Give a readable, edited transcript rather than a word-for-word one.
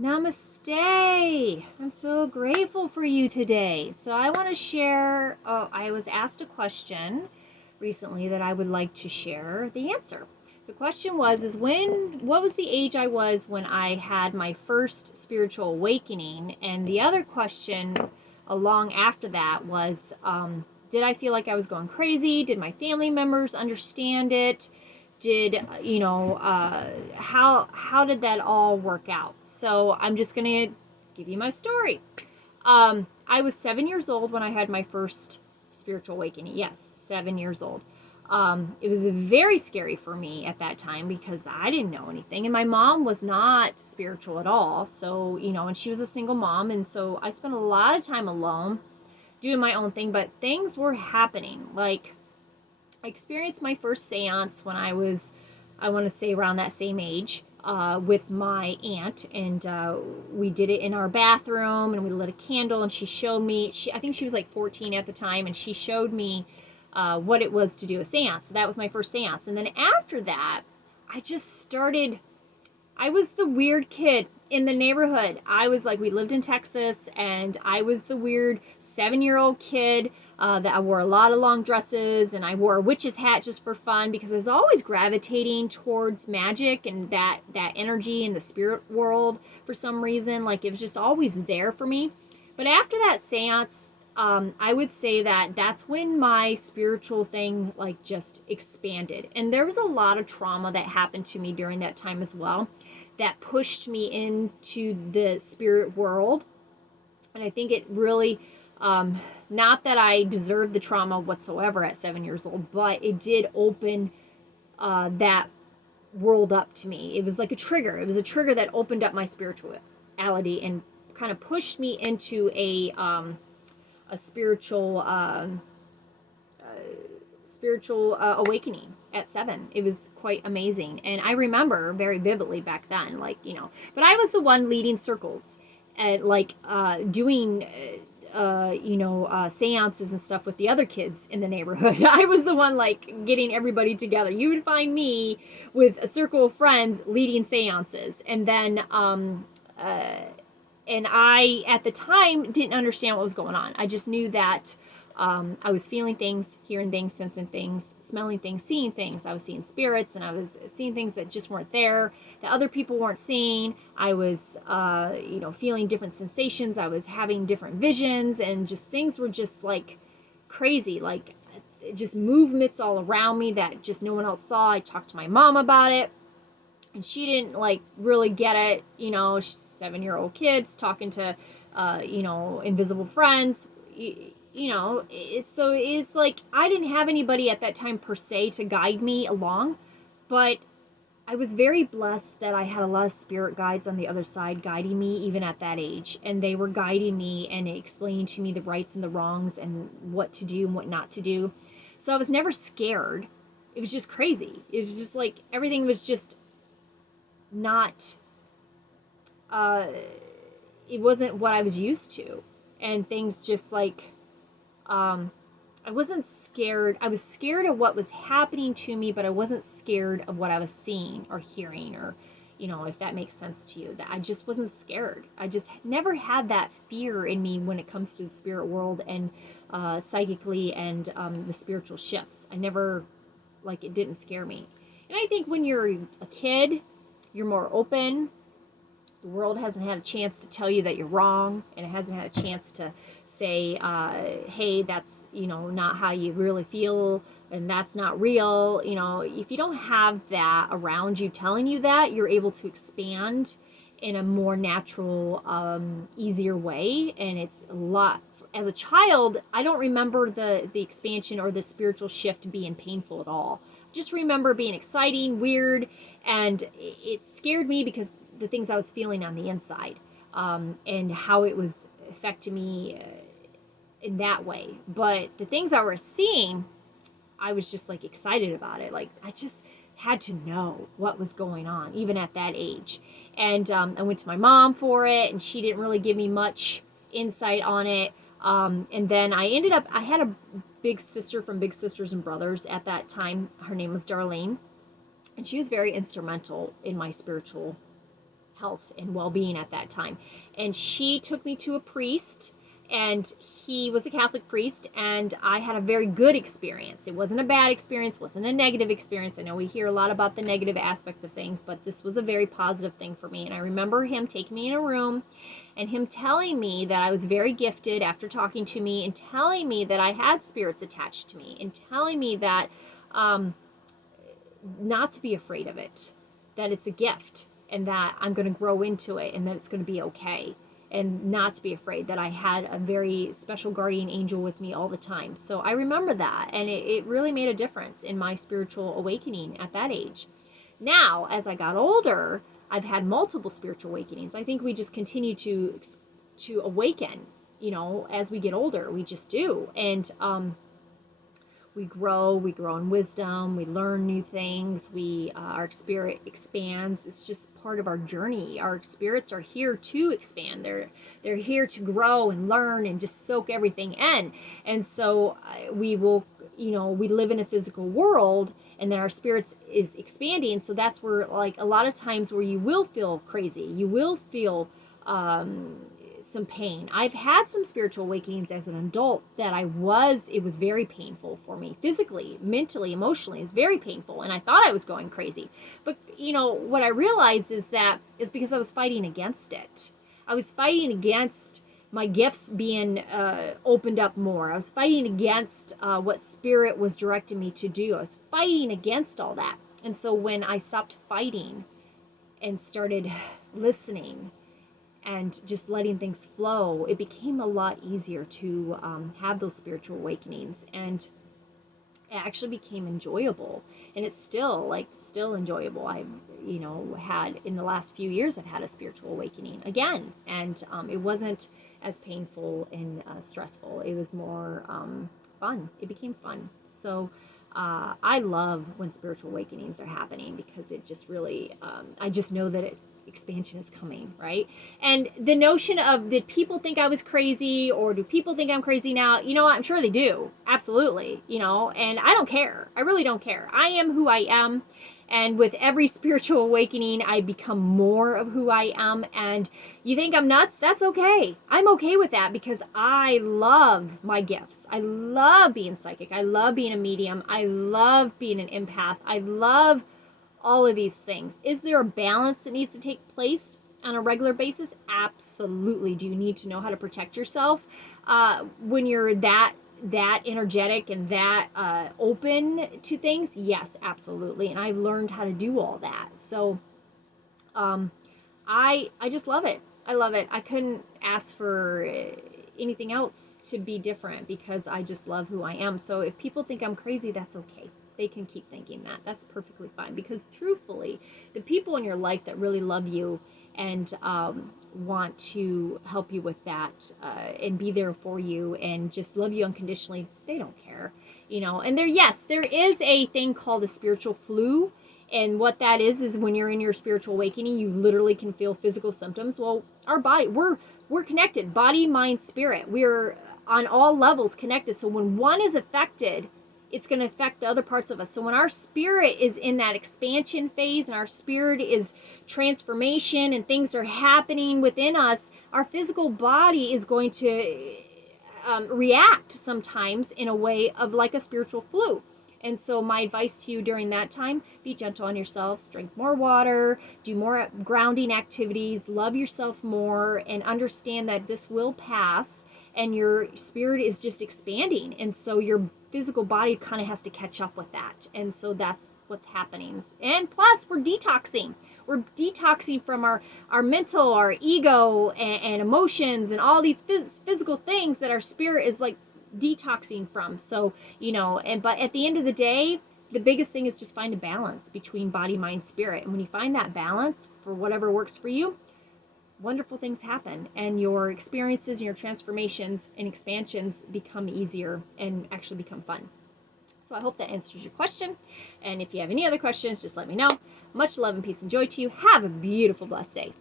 Namaste. I'm so grateful for you today. So I want to share. I was asked a question recently that I would like to share the answer. The question was, what was the age I was when I had my first spiritual awakening? And the other question along after that was, did I feel like I was going crazy? Did my family members understand it? Did how did that all work out? So I'm just gonna give you my story. I was 7 years old when I had my first spiritual awakening. Yes, 7 years old. It was very scary for me at that time because I didn't know anything, and my mom was not spiritual at all. So and she was a single mom, and so I spent a lot of time alone doing my own thing. But things were happening. Like, I experienced my first seance when I want to say, around that same age, with my aunt, and we did it in our bathroom, and we lit a candle, and she showed me. I think she was like 14 at the time, and she showed me what it was to do a seance. So that was my first seance, and then after that, I just started. I was the weird kid in the neighborhood. I was like, we lived in Texas, and I was the weird 7-year-old kid that I wore a lot of long dresses, and I wore a witch's hat just for fun because I was always gravitating towards magic and that energy in the spirit world for some reason. Like, it was just always there for me. But after that seance, I would say that that's when my spiritual thing like just expanded. And there was a lot of trauma that happened to me during that time as well that pushed me into the spirit world. And I think it really, not that I deserved the trauma whatsoever at 7 years old, but it did open that world up to me. It was like a trigger. It was a trigger that opened up my spirituality and kind of pushed me into a spiritual awakening at 7. It was quite amazing, and I remember very vividly back then, like, but I was the one leading circles and like doing seances and stuff with the other kids in the neighborhood. I was the one like getting everybody together. You would find me with a circle of friends leading seances, and then and I, at the time, didn't understand what was going on. I just knew that I was feeling things, hearing things, sensing things, smelling things, seeing things. I was seeing spirits, and I was seeing things that just weren't there, that other people weren't seeing. I was, feeling different sensations. I was having different visions, and just things were just like crazy, like just movements all around me that just no one else saw. I talked to my mom about it, and she didn't like really get it. She's 7-year-old kids talking to invisible friends. It's like I didn't have anybody at that time per se to guide me along, but I was very blessed that I had a lot of spirit guides on the other side guiding me even at that age, and they were guiding me and explaining to me the rights and the wrongs and what to do and what not to do. So I was never scared. It was just crazy. It was just like everything was just not uh it wasn't what I was used to, and things just like I wasn't scared. I was scared of what was happening to me, but I wasn't scared of what I was seeing or hearing, or if that makes sense to you. That I just wasn't scared. I just never had that fear in me when it comes to the spirit world and psychically and the spiritual shifts. I never, like, it didn't scare me. And I think when you're a kid, you're more open. The world hasn't had a chance to tell you that you're wrong, and it hasn't had a chance to say, hey, that's not how you really feel, and that's not real. If you don't have that around you telling you that, you're able to expand in a more natural, easier way. And it's a lot. As a child, I don't remember the expansion or the spiritual shift being painful at all. I just remember being exciting, weird, and it scared me because the things I was feeling on the inside, and how it was affecting me in that way. But the things I was seeing, I was just like excited about it. Like, I just had to know what was going on, even at that age. And I went to my mom for it, and she didn't really give me much insight on it. And then I had a big sister from Big Sisters and Brothers at that time. Her name was Darlene, and she was very instrumental in my spiritual health and well-being at that time. And she took me to a priest, and he was a Catholic priest, and I had a very good experience. It wasn't a bad experience, wasn't a negative experience. I know we hear a lot about the negative aspects of things, but this was a very positive thing for me. And I remember him taking me in a room and him telling me that I was very gifted after talking to me, and telling me that I had spirits attached to me, and telling me that not to be afraid of it, that it's a gift, and that I'm going to grow into it, and that it's going to be okay, and not to be afraid, that I had a very special guardian angel with me all the time. So I remember that, and it really made a difference in my spiritual awakening at that age. Now, as I got older, I've had multiple spiritual awakenings. I think we just continue to awaken, as we get older. We just do. And we grow in wisdom, we learn new things, our spirit expands. It's just part of our journey. Our spirits are here to expand. They're here to grow and learn and just soak everything in. And so we will, we live in a physical world, and then our spirits is expanding. So that's where, like, a lot of times where you will feel crazy, you will feel some pain. I've had some spiritual awakenings as an adult that it was very painful for me, physically, mentally, emotionally. It's very painful, and I thought I was going crazy. But what I realized is because I was fighting against it. I was fighting against my gifts being opened up more. I was fighting against what spirit was directing me to do. I was fighting against all that. And so when I stopped fighting and started listening and just letting things flow, it became a lot easier to have those spiritual awakenings, and it actually became enjoyable. And it's still enjoyable. I've had, in the last few years, I've had a spiritual awakening again, and it wasn't as painful and stressful. It was more fun. It became fun. So I love when spiritual awakenings are happening, because it just really I just know that expansion is coming, right? And the notion of, did people think I was crazy, or do people think I'm crazy now? I'm sure they do. Absolutely. And I don't care. I really don't care. I am who I am. And with every spiritual awakening, I become more of who I am. And you think I'm nuts? That's okay. I'm okay with that, because I love my gifts. I love being psychic. I love being a medium. I love being an empath. I love all of these things. Is there a balance that needs to take place on a regular basis? Absolutely. Do you need to know how to protect yourself when you're that energetic and that open to things? Yes, absolutely. And I've learned how to do all that. So I just love it. I love it. I couldn't ask for anything else to be different, because I just love who I am. So if people think I'm crazy, that's okay. They can keep thinking that. That's perfectly fine, because truthfully, the people in your life that really love you and want to help you with that and be there for you and just love you unconditionally, they don't care. And there is a thing called a spiritual flu. And what that is when you're in your spiritual awakening, you literally can feel physical symptoms. Well, our body, we're connected, body, mind, spirit. We're on all levels connected. So when one is affected, it's going to affect the other parts of us. So when our spirit is in that expansion phase, and our spirit is transformation, and things are happening within us, our physical body is going to react sometimes in a way of like a spiritual flu. And so my advice to you during that time, be gentle on yourself, drink more water, do more grounding activities, love yourself more, and understand that this will pass, and your spirit is just expanding. And so your physical body kind of has to catch up with that. And so that's what's happening. And plus, we're detoxing. We're detoxing from our mental, our ego, and emotions, and all these physical things that our spirit is like detoxing from. So, but at the end of the day, the biggest thing is just find a balance between body, mind, spirit. And when you find that balance for whatever works for you, wonderful things happen, and your experiences and your transformations and expansions become easier and actually become fun. So I hope that answers your question. And if you have any other questions, just let me know. Much love and peace and joy to you. Have a beautiful, blessed day.